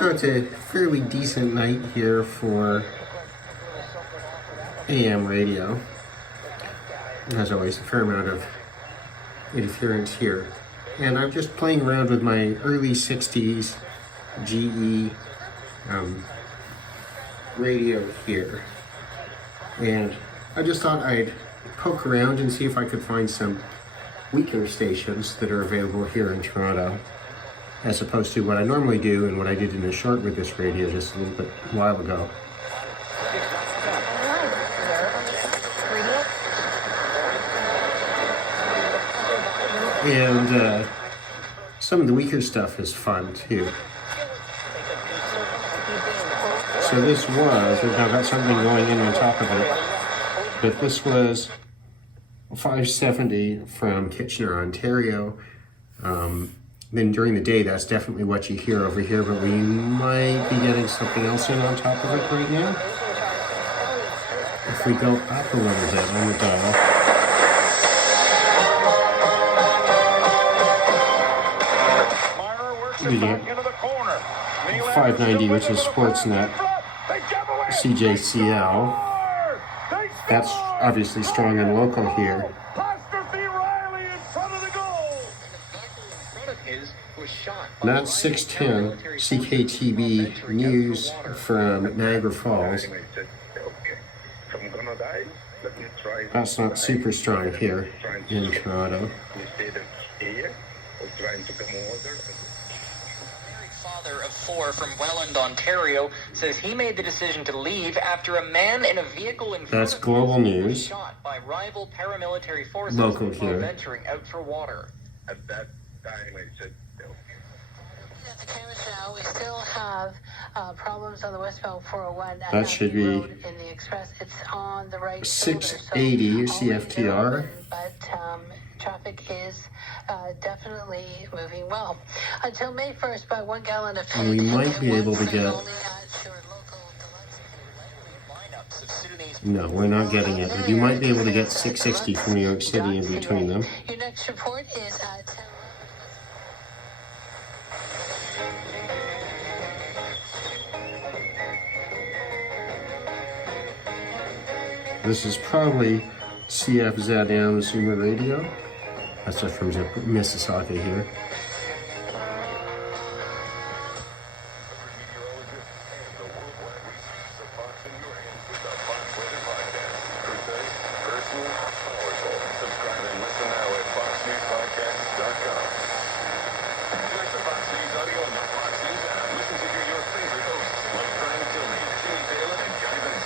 So it's a fairly decent night here for AM radio. As always, a fair amount of interference here. And I'm just playing around with my early 60s GE radio here. And I just thought I'd poke around and see if I could find some weaker stations that are available here in Toronto, as opposed to what I normally do and what I did in a short with this radio just a little bit while ago. And some of the weaker stuff is fun too. So this was, I've got something going in on top of it, but this was 570 from Kitchener, Ontario. Then during the day, that's definitely what you hear over here, but we might be getting something else in on top of it right now. If we go up a little bit on the dial. We get 590, which is Sportsnet, CJCL. That's obviously strong and local here. And that's 610 CKTB News from Niagara Falls. That's not super strong here in Toronto. Father of 4 from Welland, Ontario, says he made the decision to leave after a man in a vehicle in That's Global News. Shot by rival paramilitary forces Local while here. venturing out for water. At that time, I said, At the cameras now, we still have problems on the westbound 401. That should be Road in the express. It's on the right 680 shoulder, so CFTR. but traffic is definitely moving well. Until May 1st, by 1 gallon of And we might be able to get... No, we're not getting it, but you might be able to get 660 from New York City in between them. Your next report is at 10. This is probably CFZM Zoomer Radio. That's just from Mississauga here.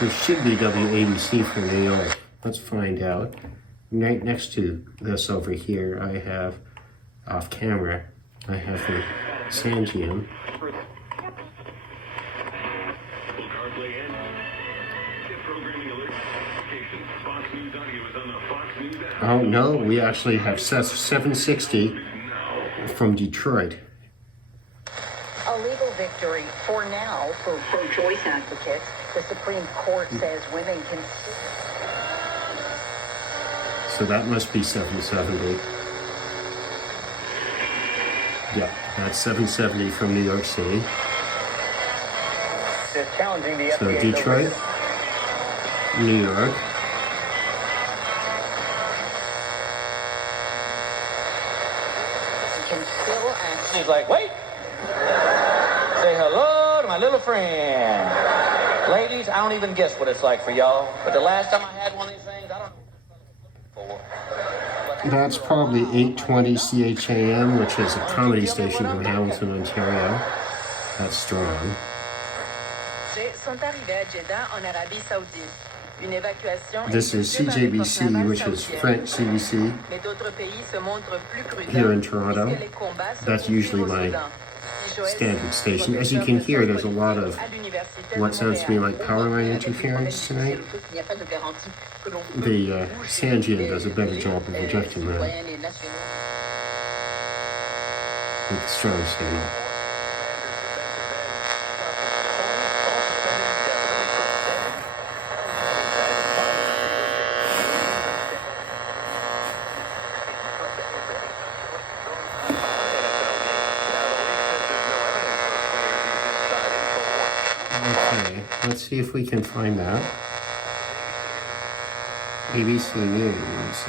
There should be WABC from New York. Let's find out. Right next to this over here, I have, off camera, I have the Sangium. Oh no, we actually have 760 from Detroit. A legal victory for now for pro-choice advocates. The Supreme Court says women can... So that must be 770. Yeah, that's 770 from New York City. So Detroit, New York. She's like, wait! Say hello to my little friend. Ladies, I don't even guess what it's like for y'all, but the last time I had one of these things, I don't know what it's for. That's probably 820 CHAM, which is a comedy station from Hamilton, Ontario. That's strong. This is CJBC, which is French CBC here in Toronto. That's usually my standard station. As you can hear, there's a lot of what sounds to me like power line interference tonight. The Sangium does a better job of rejecting that with strong signal. Okay, let's see if we can find that. ABC News.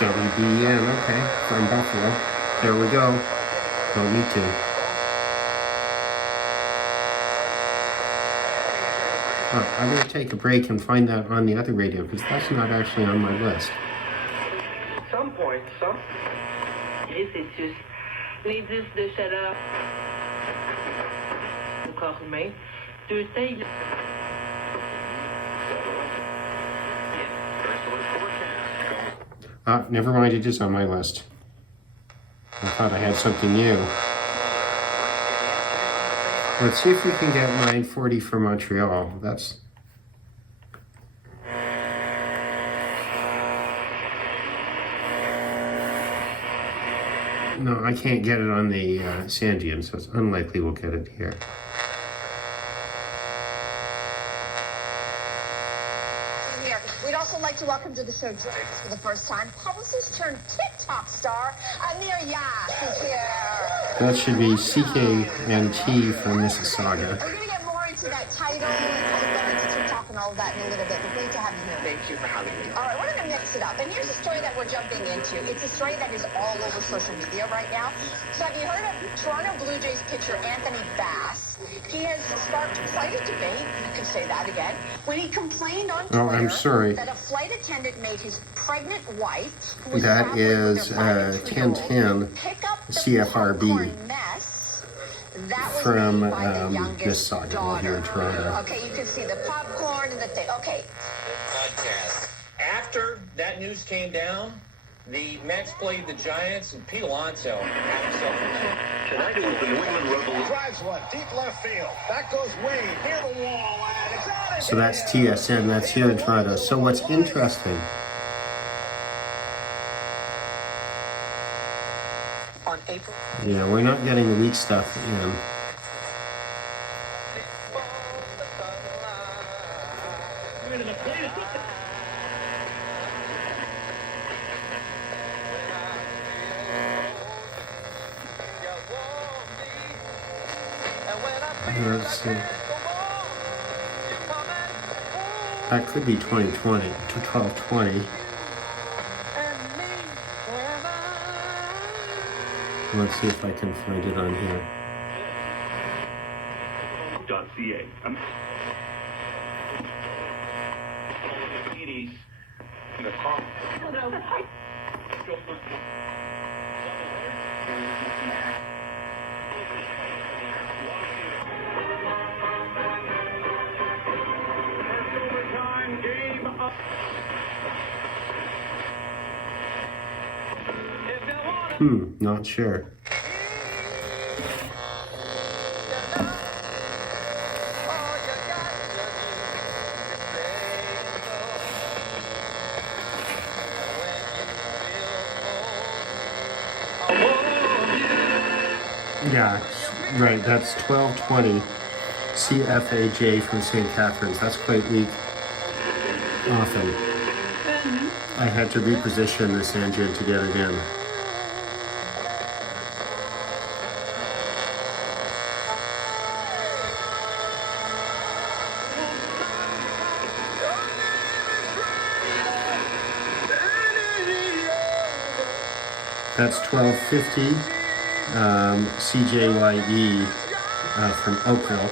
WBN, okay, from Buffalo. There we go. Don't need to. Oh, I'm going to take a break and find that on the other radio because that's not actually on my list. Some point, some. C'est juste l'indice de chaleur au corps humain. Deux tailles. Never mind, it is on my list. I thought I had something new. Let's see if we can get 940 for Montreal. That's... No, I can't get it on the Sandian, so it's unlikely we'll get it here. We'd also like to welcome to the show joining us for the first time, publicist turned TikTok star, Amir Yas is here. That should be CKNT from Mississauga. We're going to get more into that title and how you got into TikTok and all of that in a little bit, but great to have you here. Thank you for having me. All right, we're going to mix it up. And here's a story that we're jumping into. It's a story that is all over social media right now. So have you heard of Toronto Blue Jays pitcher Anthony Bass? He has sparked quite a debate, you could say that again, when he complained on Twitter I'm sorry. that a flight attendant made his pregnant wife, who was That traveling with is their 5-3-year-old, 1010 pick up the CFRB popcorn mess that was from made by the youngest Mississauga here in Toronto. Okay, you can see the popcorn and the thing. Okay. Podcast. After that news came down, the Mets played the Giants, and Pete Alonso had himself a night. Tonight it was the New England Revolution. Drives one, deep left field. That goes way near the wall, and it's out of So that's TSN, that's here in Toronto. So what's interesting, On April. yeah, we're not getting the weak stuff in. Let's see. That could be 2020 to 1220. Let's see if I can find it on here. .ca. In the car. Not sure. Yeah, right, that's 1220 CFAJ from St. Catharines. That's quite weak. Often. I had to reposition this engine to get it in. That's 1250 CJYE from Oakville.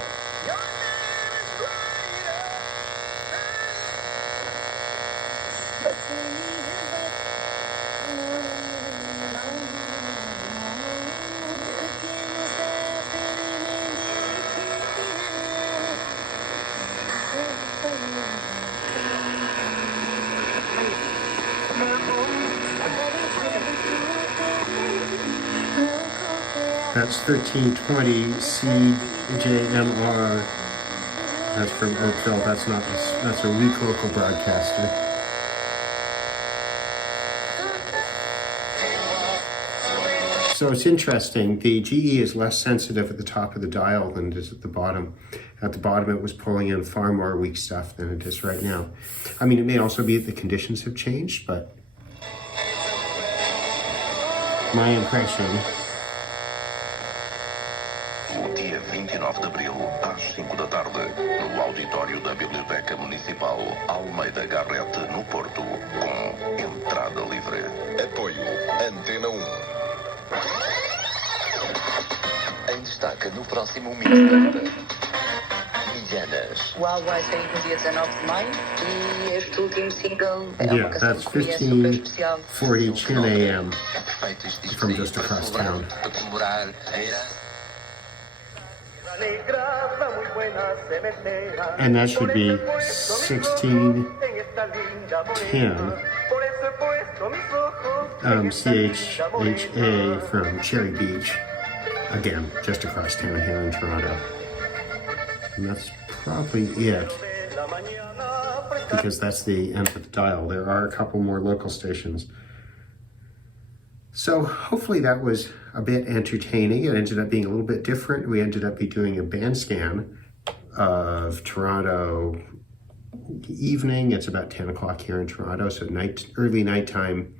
That's 1320 CJMR. That's from Oakville. That's a weak local broadcaster. So it's interesting. The GE is less sensitive at the top of the dial than it is at the bottom. At the bottom, it was pulling in far more weak stuff than it is right now. I mean, it may also be that the conditions have changed, but my impression. O dia 29 de abril, às 5 da tarde, no auditório da Biblioteca Municipal Almeida Garrett, no Porto, com entrada livre. Apoio Antena 1. Em destaque no próximo Milhanas. O álbum vai sair no dia 19 de maio e este último single é uma Yeah, canção that's que é super especial. 15:40 a.m. Feitos discos from just across town. para comemorar a herança. And that should be 16:10 CHHA from Cherry Beach. Again, just across town here in Toronto. And that's probably it, because that's the end of the dial. There are a couple more local stations. So hopefully that was a bit entertaining. It ended up being a little bit different. We ended up doing a band scan of Toronto evening. It's about 10 o'clock here in Toronto, so early nighttime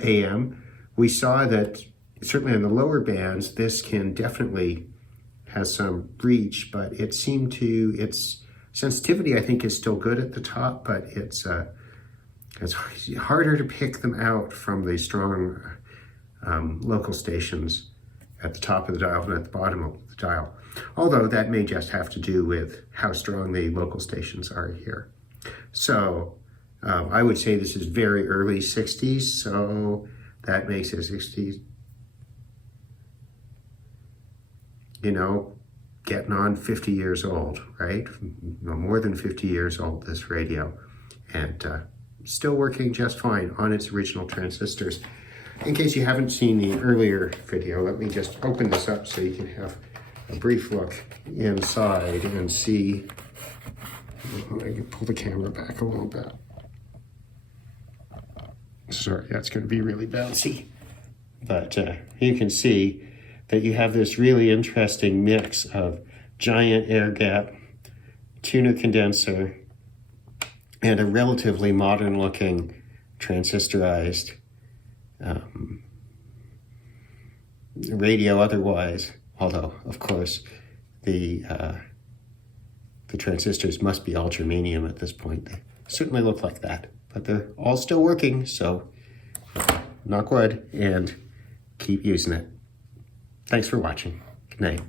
AM. We saw that certainly on the lower bands, this can definitely has some reach, but it seemed to, its sensitivity I think is still good at the top, but it's harder to pick them out from the strong local stations at the top of the dial than at the bottom of the dial. Although that may just have to do with how strong the local stations are here. So I would say this is very early 60s, so that makes it 60s. You know, getting on 50 years old, right? More than 50 years old, this radio. And still working just fine on its original transistors. In case you haven't seen the earlier video, let me just open this up so you can have a brief look inside and see. I can pull the camera back a little bit. Sorry, that's going to be really bouncy. But you can see that you have this really interesting mix of giant air gap, tuner condenser, and a relatively modern looking transistorized radio otherwise, although of course the transistors must be all germanium at this point. They certainly look like that, but they're all still working, so knock wood and keep using it. Thanks for watching. Good night.